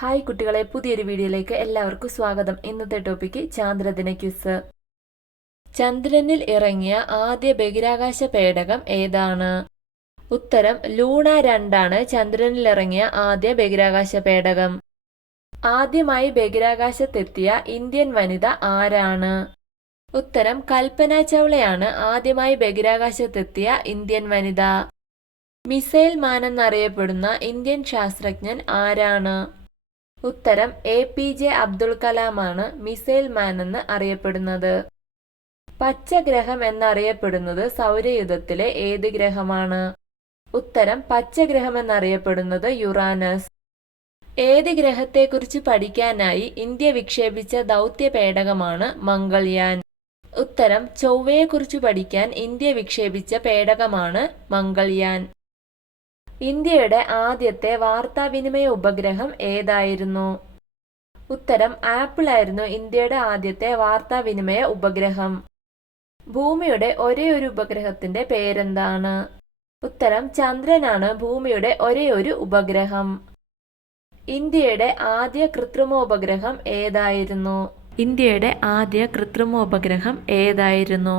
Hi കുട്ടികളെ, പുതിയൊരു വീഡിയോയിലേക്ക് എല്ലാവർക്കും സ്വാഗതം. ഇന്നത്തെ ടോപ്പിക്ക് ചാന്ദ്രദിന ക്വിസ്. ചന്ദ്രനിൽ ഇറങ്ങിയ ആദ്യ ബഹിരാകാശ പേടകം ഏതാണ്? ഉത്തരം ലൂണ 2 ആണ് ചന്ദ്രനിൽ ഇറങ്ങിയ ആദ്യ ബഹിരാകാശ പേടകം. ആദ്യമായി ബഹിരാകാശത്തെത്തിയ ഇന്ത്യൻ വനിത ആരാണ്? ഉത്തരം കൽപ്പന ചൗളയാണ് ആദ്യമായി ബഹിരാകാശത്തെത്തിയ ഇന്ത്യൻ വനിത. മിസൈൽ മാൻ എന്നറിയപ്പെടുന്ന ഇന്ത്യൻ ശാസ്ത്രജ്ഞൻ ആരാണ്? ഉത്തരം APJ അബ്ദുൾ കലാമാണ് മിസൈൽ മാൻ എന്ന് അറിയപ്പെടുന്നത്. പച്ചഗ്രഹം എന്നറിയപ്പെടുന്നത് സൗരയൂഥത്തിലെ ഏത് ഗ്രഹമാണ്? ഉത്തരം പച്ചഗ്രഹം എന്നറിയപ്പെടുന്നത് യുറാനസ്. ഏത് ഗ്രഹത്തെക്കുറിച്ച് പഠിക്കാനായി ഇന്ത്യ വിക്ഷേപിച്ച ദൗത്യ പേടകമാണ് മംഗൾയാൻ? ഉത്തരം ചൊവ്വയെക്കുറിച്ച് പഠിക്കാൻ ഇന്ത്യ വിക്ഷേപിച്ച പേടകമാണ് മംഗൾയാൻ. ഇന്ത്യയുടെ ആദ്യത്തെ വാർത്താവിനിമയ ഉപഗ്രഹം ഏതായിരുന്നു? ഉത്തരം ആപ്പിൾ ആയിരുന്നു ഇന്ത്യയുടെ ആദ്യത്തെ വാർത്താവിനിമയ ഉപഗ്രഹം. ഭൂമിയുടെ ഒരേയൊരു ഉപഗ്രഹത്തിന്റെ പേരെന്താണ്? ഉത്തരം ചന്ദ്രനാണ് ഭൂമിയുടെ ഒരേയൊരു ഉപഗ്രഹം. ഇന്ത്യയുടെ ആദ്യ കൃത്രിമോപഗ്രഹം ഏതായിരുന്നു? ഇന്ത്യയുടെ ആദ്യ കൃത്രിമോപഗ്രഹം ഏതായിരുന്നു?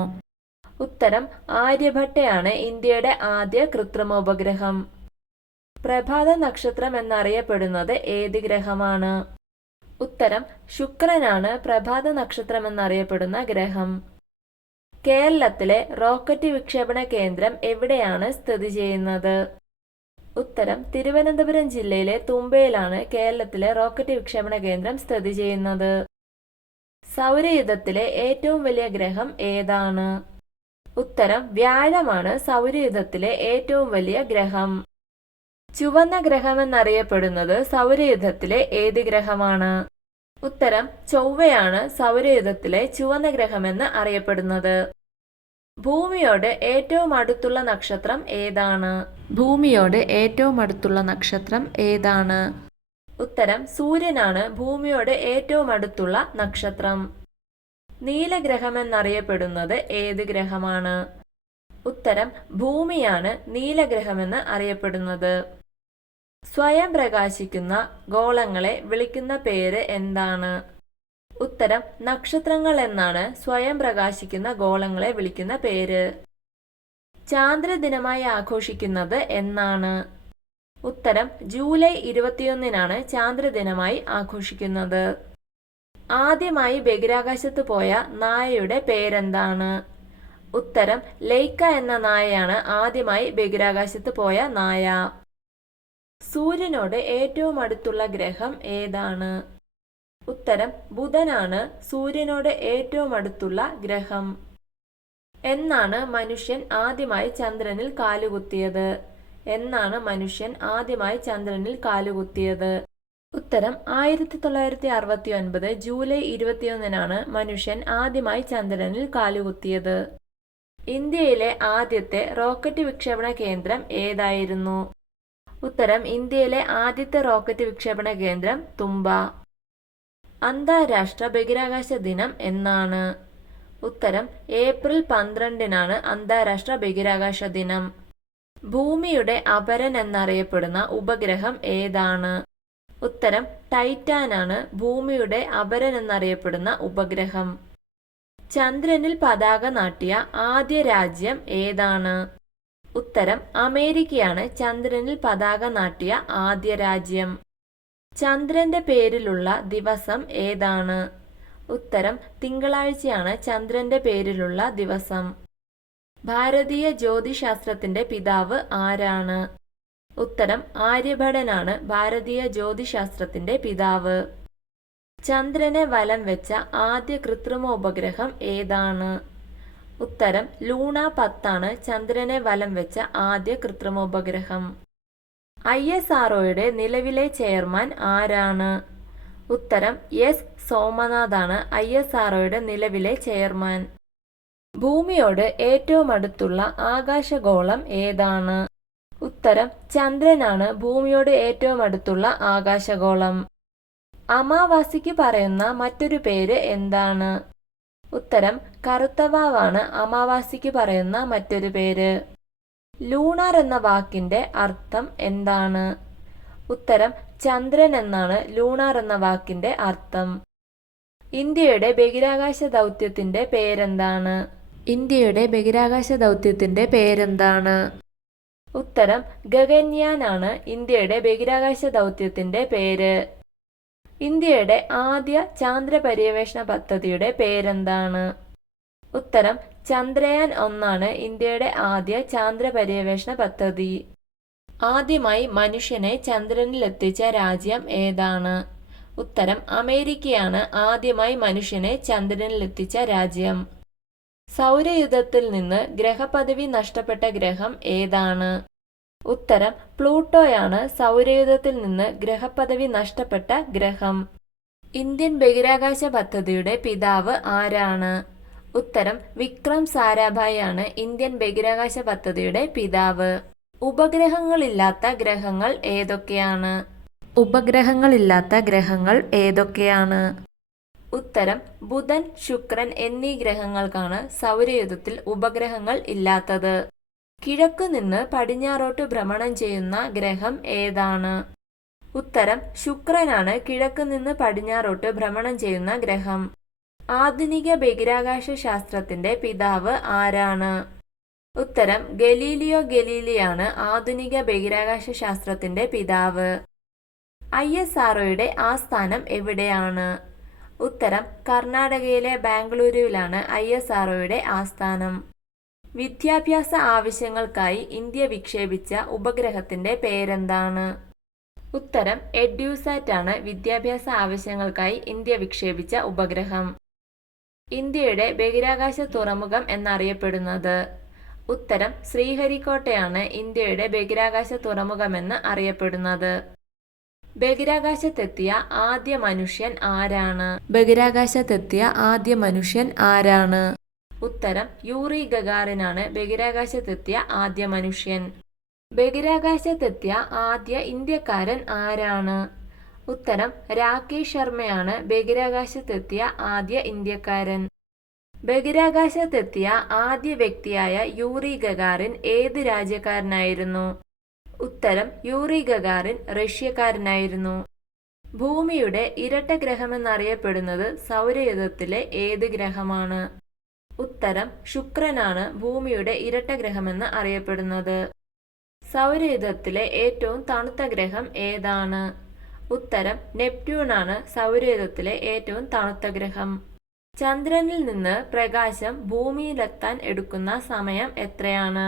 ഉത്തരം ആര്യഭട്ടയാണ് ഇന്ത്യയുടെ ആദ്യ കൃത്രിമോപഗ്രഹം. പ്രഭാത നക്ഷത്രം എന്നറിയപ്പെടുന്നത് ഏത് ഗ്രഹമാണ്? ഉത്തരം ശുക്രനാണ് പ്രഭാത നക്ഷത്രം എന്നറിയപ്പെടുന്ന ഗ്രഹം. കേരളത്തിലെ റോക്കറ്റ് വിക്ഷേപണ കേന്ദ്രം എവിടെയാണ് സ്ഥിതി ചെയ്യുന്നത്? ഉത്തരം തിരുവനന്തപുരം ജില്ലയിലെ തുമ്പയിലാണ് കേരളത്തിലെ റോക്കറ്റ് വിക്ഷേപണ കേന്ദ്രം സ്ഥിതി ചെയ്യുന്നത്. സൗരയൂഥത്തിലെ ഏറ്റവും വലിയ ഗ്രഹം ഏതാണ്? ഉത്തരം വ്യാഴമാണ് സൗരയൂഥത്തിലെ ഏറ്റവും വലിയ ഗ്രഹം. ചുവന്ന ഗ്രഹം എന്നറിയപ്പെടുന്നത് സൗരയൂഥത്തിലെ ഏത് ഗ്രഹമാണ്? ഉത്തരം ചൊവ്വയാണ് സൗരയൂഥത്തിലെ ചുവന്ന ഗ്രഹമെന്ന് അറിയപ്പെടുന്നത്. ഭൂമിയോട് ഏറ്റവും അടുത്തുള്ള നക്ഷത്രം ഏതാണ്? ഭൂമിയോട് ഏറ്റവും അടുത്തുള്ള നക്ഷത്രം ഏതാണ്? ഉത്തരം സൂര്യനാണ് ഭൂമിയോട് ഏറ്റവും അടുത്തുള്ള നക്ഷത്രം. നീലഗ്രഹം എന്നറിയപ്പെടുന്നത് ഏത് ഗ്രഹമാണ്? ഉത്തരം ഭൂമിയാണ് നീലഗ്രഹമെന്ന് അറിയപ്പെടുന്നത്. സ്വയം പ്രകാശിക്കുന്ന ഗോളങ്ങളെ വിളിക്കുന്ന പേര് എന്താണ്? ഉത്തരം നക്ഷത്രങ്ങൾ എന്നാണ് സ്വയം പ്രകാശിക്കുന്ന ഗോളങ്ങളെ വിളിക്കുന്ന പേര്. ചാന്ദ്രദിനമായി ആഘോഷിക്കുന്നത് എന്നാണ്? ഉത്തരം ജൂലൈ 21-നാണ് ചാന്ദ്രദിനമായി ആഘോഷിക്കുന്നത്. ആദ്യമായി ബഹിരാകാശത്ത് പോയ നായയുടെ പേരെന്താണ്? ഉത്തരം ലൈക്ക എന്ന നായയാണ് ആദ്യമായി ബഹിരാകാശത്ത് പോയ നായ. സൂര്യനോട് ഏറ്റവും അടുത്തുള്ള ഗ്രഹം ഏതാണ്? ഉത്തരം ബുധനാണ് സൂര്യനോട് ഏറ്റവും അടുത്തുള്ള ഗ്രഹം. എന്നാണ് മനുഷ്യൻ ആദ്യമായി ചന്ദ്രനിൽ കാലുകുത്തിയത്? എന്നാണ് മനുഷ്യൻ ആദ്യമായി ചന്ദ്രനിൽ കാലുകുത്തിയത്? ഉത്തരം 1969 ജൂലൈ 21-നാണ് മനുഷ്യൻ ആദ്യമായി ചന്ദ്രനിൽ കാലുകുത്തിയത്. ഇന്ത്യയിലെ ആദ്യത്തെ റോക്കറ്റ് വിക്ഷേപണ കേന്ദ്രം ഏതായിരുന്നു? ഉത്തരം ഇന്ത്യയിലെ ആദ്യത്തെ റോക്കറ്റ് വിക്ഷേപണ കേന്ദ്രം തുമ്പ. അന്താരാഷ്ട്ര ബഹിരാകാശ ദിനം എന്നാണ്? ഉത്തരം ഏപ്രിൽ 12-നാണ് അന്താരാഷ്ട്ര ബഹിരാകാശ ദിനം. ഭൂമിയുടെ അപരൻ എന്നറിയപ്പെടുന്ന ഉപഗ്രഹം ഏതാണ്? ഉത്തരം ടൈറ്റാനാണ് ഭൂമിയുടെ അപരൻ എന്നറിയപ്പെടുന്ന ഉപഗ്രഹം. ചന്ദ്രനിൽ പതാക നാട്ടിയ ആദ്യ രാജ്യം ഏതാണ്? ഉത്തരം അമേരിക്കയാണ് ചന്ദ്രനിൽ പതാക നാട്ടിയ ആദ്യ രാജ്യം. ചന്ദ്രന്റെ പേരിലുള്ള ദിവസം ഏതാണ്? ഉത്തരം തിങ്കളാഴ്ചയാണ് ചന്ദ്രന്റെ പേരിലുള്ള ദിവസം. ഭാരതീയ ജ്യോതിശാസ്ത്രത്തിന്റെ പിതാവ് ആരാണ്? ഉത്തരം ആര്യഭടനാണ് ഭാരതീയ ജ്യോതിശാസ്ത്രത്തിന്റെ പിതാവ്. ചന്ദ്രനെ വലം വെച്ച ആദ്യ കൃത്രിമോപഗ്രഹം ഏതാണ്? ഉത്തരം ലൂണ 10 ആണ് ചന്ദ്രനെ വലം വെച്ച ആദ്യ കൃത്രിമോപഗ്രഹം. ISROയുടെ നിലവിലെ ചെയർമാൻ ആരാണ്? ഉത്തരം S സോമനാഥാണ് ISROയുടെ നിലവിലെ ചെയർമാൻ. ഭൂമിയോട് ഏറ്റവും അടുത്തുള്ള ആകാശഗോളം ഏതാണ്? ഉത്തരം ചന്ദ്രനാണ് ഭൂമിയോട് ഏറ്റവും അടുത്തുള്ള ആകാശഗോളം. അമാവാസിക്ക് പറയുന്ന മറ്റൊരു പേര് എന്താണ്? ഉത്തരം കറുത്തവാവാണ് അമാവാസിക്ക് പറയുന്ന മറ്റൊരു പേര്. ലൂണാർ എന്ന വാക്കിന്റെ അർത്ഥം എന്താണ്? ഉത്തരം ചന്ദ്രൻ എന്നാണ് ലൂണാർ എന്ന വാക്കിന്റെ അർത്ഥം. ഇന്ത്യയുടെ ബഹിരാകാശ ദൗത്യത്തിന്റെ പേരെന്താണ്? ഇന്ത്യയുടെ ബഹിരാകാശ ദൗത്യത്തിന്റെ പേരെന്താണ്? ഉത്തരം ഗഗൻയാൻ ആണ് ഇന്ത്യയുടെ ബഹിരാകാശ ദൗത്യത്തിന്റെ പേര്. ഇന്ത്യയുടെ ആദ്യ ചാന്ദ്ര പര്യവേഷണ പദ്ധതിയുടെ പേരെന്താണ്? ഉത്തരം ചന്ദ്രയാൻ 1 ഇന്ത്യയുടെ ആദ്യ ചാന്ദ്ര പര്യവേഷണ പദ്ധതി. ആദ്യമായി മനുഷ്യനെ ചന്ദ്രനിൽ എത്തിച്ച രാജ്യം ഏതാണ്? ഉത്തരം അമേരിക്കയാണ് ആദ്യമായി മനുഷ്യനെ ചന്ദ്രനിൽ എത്തിച്ച രാജ്യം. സൗരയൂഥത്തിൽ നിന്ന് ഗ്രഹപദവി നഷ്ടപ്പെട്ട ഗ്രഹം ഏതാണ്? ഉത്തരം പ്ലൂട്ടോയാണ് സൗരയൂഥത്തിൽ നിന്ന് ഗ്രഹപദവി നഷ്ടപ്പെട്ട ഗ്രഹം. ഇന്ത്യൻ ബഹിരാകാശ പദ്ധതിയുടെ പിതാവ് ആരാണ്? ഉത്തരം വിക്രം സാരാഭായ് ആണ് ഇന്ത്യൻ ബഹിരാകാശ പദ്ധതിയുടെ പിതാവ്. ഉപഗ്രഹങ്ങളില്ലാത്ത ഗ്രഹങ്ങൾ ഏതൊക്കെയാണ്? ഉപഗ്രഹങ്ങളില്ലാത്ത ഗ്രഹങ്ങൾ ഏതൊക്കെയാണ്? ഉത്തരം ബുധൻ, ശുക്രൻ എന്നീ ഗ്രഹങ്ങൾക്കാണ് സൗരയൂഥത്തിൽ ഉപഗ്രഹങ്ങൾ ഇല്ലാത്തത്. കിഴക്കു നിന്ന് പടിഞ്ഞാറോട്ട് ഭ്രമണം ചെയ്യുന്ന ഗ്രഹം ഏതാണ്? ഉത്തരം ശുക്രനാണ് കിഴക്കു നിന്ന് പടിഞ്ഞാറോട്ട് ഭ്രമണം ചെയ്യുന്ന ഗ്രഹം. ആധുനിക ബഹിരാകാശ ശാസ്ത്രത്തിന്റെ പിതാവ് ആരാണ്? ഉത്തരം ഗലീലിയോ ഗലീലിയാണ് ആധുനിക ബഹിരാകാശ ശാസ്ത്രത്തിന്റെ പിതാവ്. ISROയുടെ ആസ്ഥാനം എവിടെയാണ്? ഉത്തരം കർണാടകയിലെ ബാംഗ്ലൂരുവിലാണ് ISROയുടെ ആസ്ഥാനം. വിദ്യാഭ്യാസ ആവശ്യങ്ങൾക്കായി ഇന്ത്യ വിക്ഷേപിച്ച ഉപഗ്രഹത്തിന്റെ പേരെന്താണ്? ഉത്തരം എഡ്യൂസാറ്റ് ആണ് വിദ്യാഭ്യാസ ആവശ്യങ്ങൾക്കായി ഇന്ത്യ വിക്ഷേപിച്ച ഉപഗ്രഹം. ഇന്ത്യയുടെ ബഹിരാകാശ തുറമുഖം എന്നറിയപ്പെടുന്നത്? ഉത്തരം ശ്രീഹരിക്കോട്ടയാണ് ഇന്ത്യയുടെ ബഹിരാകാശ തുറമുഖമെന്ന് അറിയപ്പെടുന്നത്. ബഹിരാകാശത്തെത്തിയ ആദ്യ മനുഷ്യൻ ആരാണ്? ബഹിരാകാശത്തെത്തിയ ആദ്യ മനുഷ്യൻ ആരാണ്? ഉത്തരം യൂറി ഗഗാറിനാണ് ബഹിരാകാശത്തെത്തിയ ആദ്യ മനുഷ്യൻ. ബഹിരാകാശത്തെത്തിയ ആദ്യ ഇന്ത്യക്കാരൻ ആരാണ്? ഉത്തരം രാകേഷ് ശർമ്മയാണ് ബഹിരാകാശത്തെത്തിയ ആദ്യ ഇന്ത്യക്കാരൻ. ബഹിരാകാശത്തെത്തിയ ആദ്യ വ്യക്തിയായ യൂറി ഗഗാറിൻ ഏത് രാജ്യക്കാരനായിരുന്നു? ഉത്തരം യൂറി ഗഗാറിൻ റഷ്യക്കാരനായിരുന്നു. ഭൂമിയുടെ ഇരട്ട ഗ്രഹമെന്നറിയപ്പെടുന്നത് സൗരയൂഥത്തിലെ ഏത് ഗ്രഹമാണ്? ഉത്തരം ശുക്രനാണ് ഭൂമിയുടെ ഇരട്ട ഗ്രഹമെന്ന് അറിയപ്പെടുന്നത്. സൗരയൂഥത്തിലെ ഏറ്റവും തണുത്ത ഗ്രഹം ഏതാണ്? ഉത്തരം നെപ്റ്റ്യൂൺ ആണ് സൗരയൂഥത്തിലെ ഏറ്റവും തണുത്ത ഗ്രഹം. ചന്ദ്രനിൽ നിന്ന് പ്രകാശം ഭൂമിയിലെത്താൻ എടുക്കുന്ന സമയം എത്രയാണ്?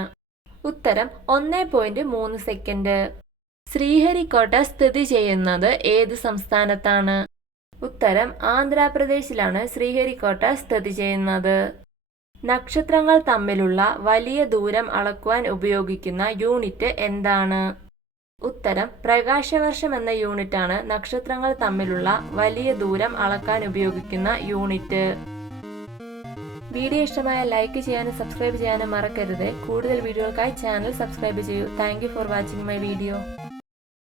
ഉത്തരം 1.3 സെക്കൻഡ്. ശ്രീഹരിക്കോട്ട സ്ഥിതി ചെയ്യുന്നത് ഏത് സംസ്ഥാനത്താണ്? ഉത്തരം ആന്ധ്രാപ്രദേശിലാണ് ശ്രീഹരിക്കോട്ട സ്ഥിതി ചെയ്യുന്നത്. നക്ഷത്രങ്ങൾ തമ്മിലുള്ള വലിയ ദൂരം അളക്കുവാൻ ഉപയോഗിക്കുന്ന യൂണിറ്റ് എന്താണ്? ഉത്തരം പ്രകാശവർഷം എന്ന യൂണിറ്റാണ് നക്ഷത്രങ്ങൾ തമ്മിലുള്ള വലിയ ദൂരം അളക്കാൻ ഉപയോഗിക്കുന്ന യൂണിറ്റ്. വീഡിയോ ഇഷ്ടമായ ലൈക്ക് ചെയ്യാനും സബ്സ്ക്രൈബ് ചെയ്യാനും മറക്കരുത്. കൂടുതൽ വീഡിയോകൾക്കായി ചാനൽ സബ്സ്ക്രൈബ് ചെയ്യൂ. Thank you for watching my video.